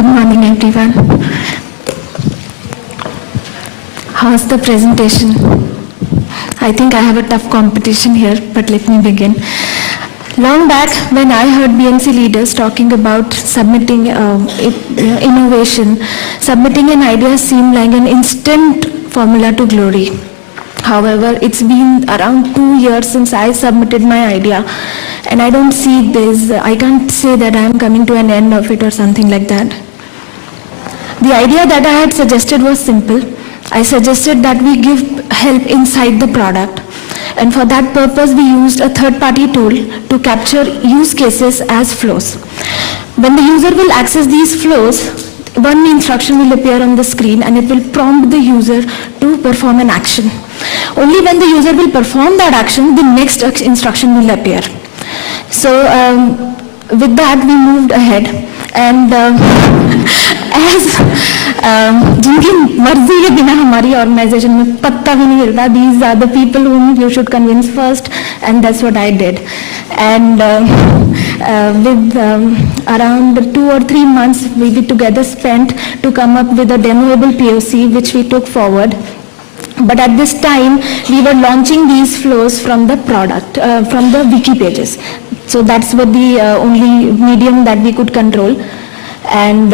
Good morning, everyone. How's the presentation? I think I have a tough competition here, but let me begin. Long back, when I heard BMC leaders talking about submitting innovation, submitting an idea seemed like an instant formula to glory. However, it's been around 2 years since I submitted my idea, and I don't see this, I can't say that I'm coming to an end of it or something like that. The idea that I had suggested was simple. I suggested that we give help inside the product, and for that purpose we used a third-party tool to capture use cases as flows. When the user will access these flows, one instruction will appear on the screen and it will prompt the user to perform an action. Only when the user will perform that action, the next instruction will appear. So with that we moved ahead, and as जिनकी मर्जी के बिना हमारी organisation में पत्ता भी नहीं हिलता, these are the people whom you should convince first, and that's what I did. And with around 2 or 3 months we together spent to come up with a demoable POC which we took forward. But at this time we were launching these flows from the product, from the wiki pages. So that's what the only medium that we could control. And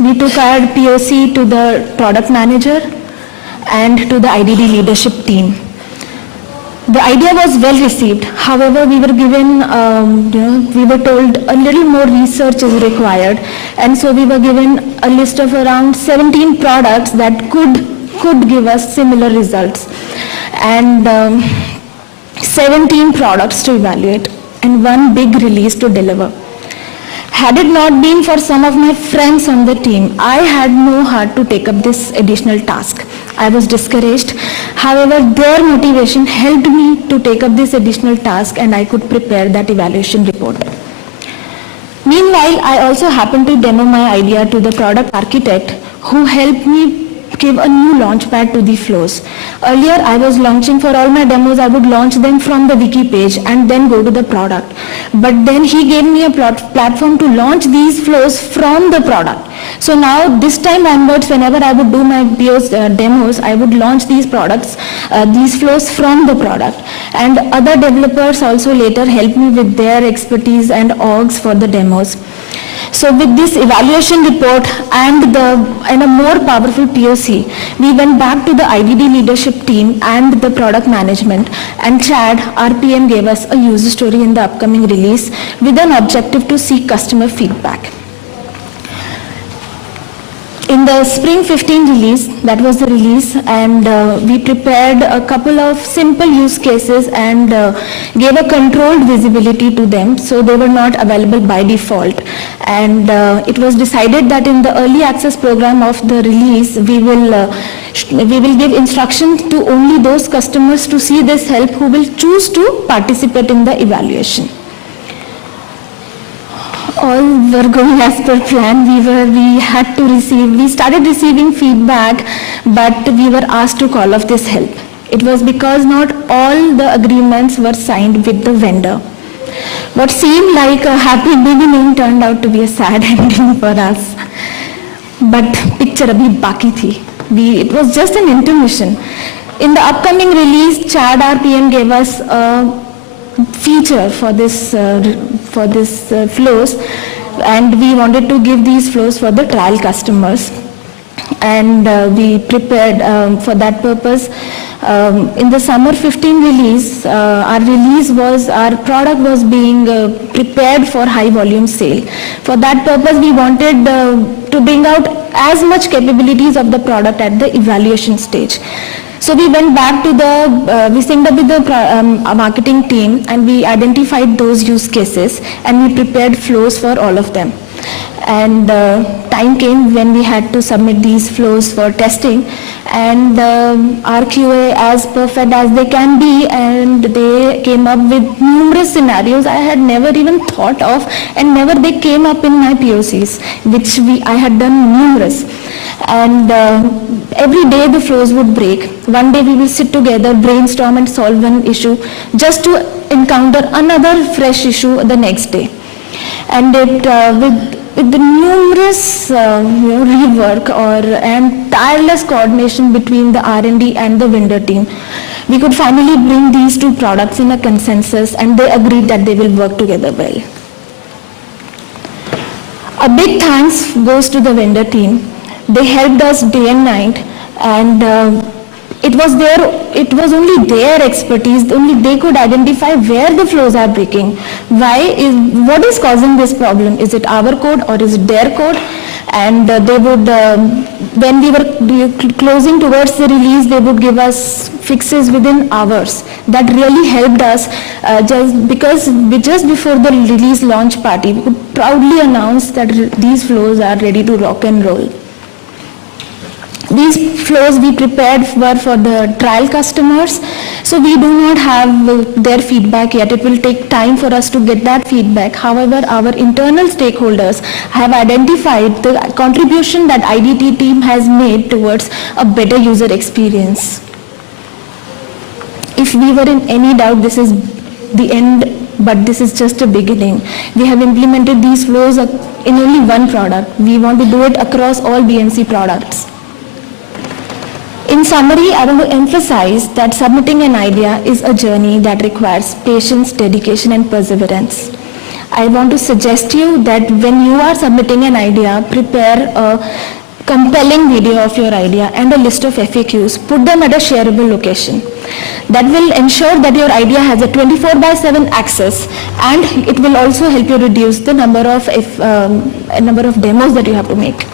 we took our POC to the product manager and to the IDD leadership team. The idea was well received. However, we were given, we were told a little more research is required, and so we were given a list of around 17 products that could give us similar results, and 17 products to evaluate and one big release to deliver. Had it not been for some of my friends on the team, I had no heart to take up this additional task. I was discouraged. However, their motivation helped me to take up this additional task, and I could prepare that evaluation report. Meanwhile, I also happened to demo my idea to the product architect, who helped me give a new launchpad to the flows. Earlier, I was launching for all my demos, I would launch them from the wiki page and then go to the product. But then he gave me a platform to launch these flows from the product. So now, this time onwards, whenever I would do my demos, I would launch these products, these flows from the product. And other developers also later helped me with their expertise and orgs for the demos. So with this evaluation report and a more powerful POC, we went back to the IDD leadership team and the product management, and Chad, our PM, gave us a user story in the upcoming release with an objective to seek customer feedback. In the Spring 15 release, that was the release, and we prepared a couple of simple use cases and gave a controlled visibility to them, so they were not available by default. And it was decided that in the early access program of the release, we will give instructions to only those customers to see this help who will choose to participate in the evaluation. All were going as per plan. We started receiving feedback, but we were asked to call off this help. It was because not all the agreements were signed with the vendor. What seemed like a happy beginning turned out to be a sad ending for us. But picture abhi baki thi. It was just an intermission. In the upcoming release, Chad, our PM, gave us a feature for this flows, and we wanted to give these flows for the trial customers, and we prepared for that purpose. In the summer 15 release, our product was being prepared for high volume sale. For that purpose, we wanted to bring out as much capabilities of the product at the evaluation stage. So we went back to we synced up with the marketing team, and we identified those use cases, and we prepared flows for all of them. And time came when we had to submit these flows for testing, and our QA, as perfect as they can be, and they came up with numerous scenarios I had never even thought of, and never they came up in my POCs, which I had done numerous. And every day the flows would break. One day we will sit together, brainstorm and solve one issue, just to encounter another fresh issue the next day. and with the numerous rework and tireless coordination between the R&D and the vendor team, we could finally bring these two products in a consensus, and they agreed that they will work together well. A big thanks goes to the vendor team. They helped us day and night, and it was only their expertise, only they could identify where the flows are breaking. What is causing this problem? Is it our code or is it their code? And they would, when we were closing towards the release, they would give us fixes within hours. That really helped us, because just before the release launch party, we could proudly announce that these flows are ready to rock and roll. These flows we prepared were for the trial customers, so we do not have their feedback yet. It will take time for us to get that feedback. However, our internal stakeholders have identified the contribution that IDT team has made towards a better user experience. If we were in any doubt, this is the end, but this is just a beginning. We have implemented these flows in only one product. We want to do it across all BNC products. In summary, I want to emphasize that submitting an idea is a journey that requires patience, dedication, and perseverance. I want to suggest you that when you are submitting an idea, prepare a compelling video of your idea and a list of FAQs. Put them at a shareable location. That will ensure that your idea has a 24/7 access, and it will also help you reduce the number of demos that you have to make.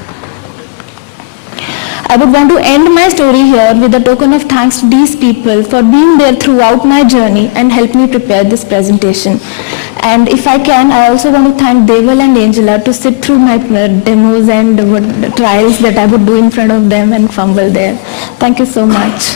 I would want to end my story here with a token of thanks to these people for being there throughout my journey and help me prepare this presentation. And if I can, I also want to thank Deval and Angela to sit through my demos and trials that I would do in front of them and fumble there. Thank you so much.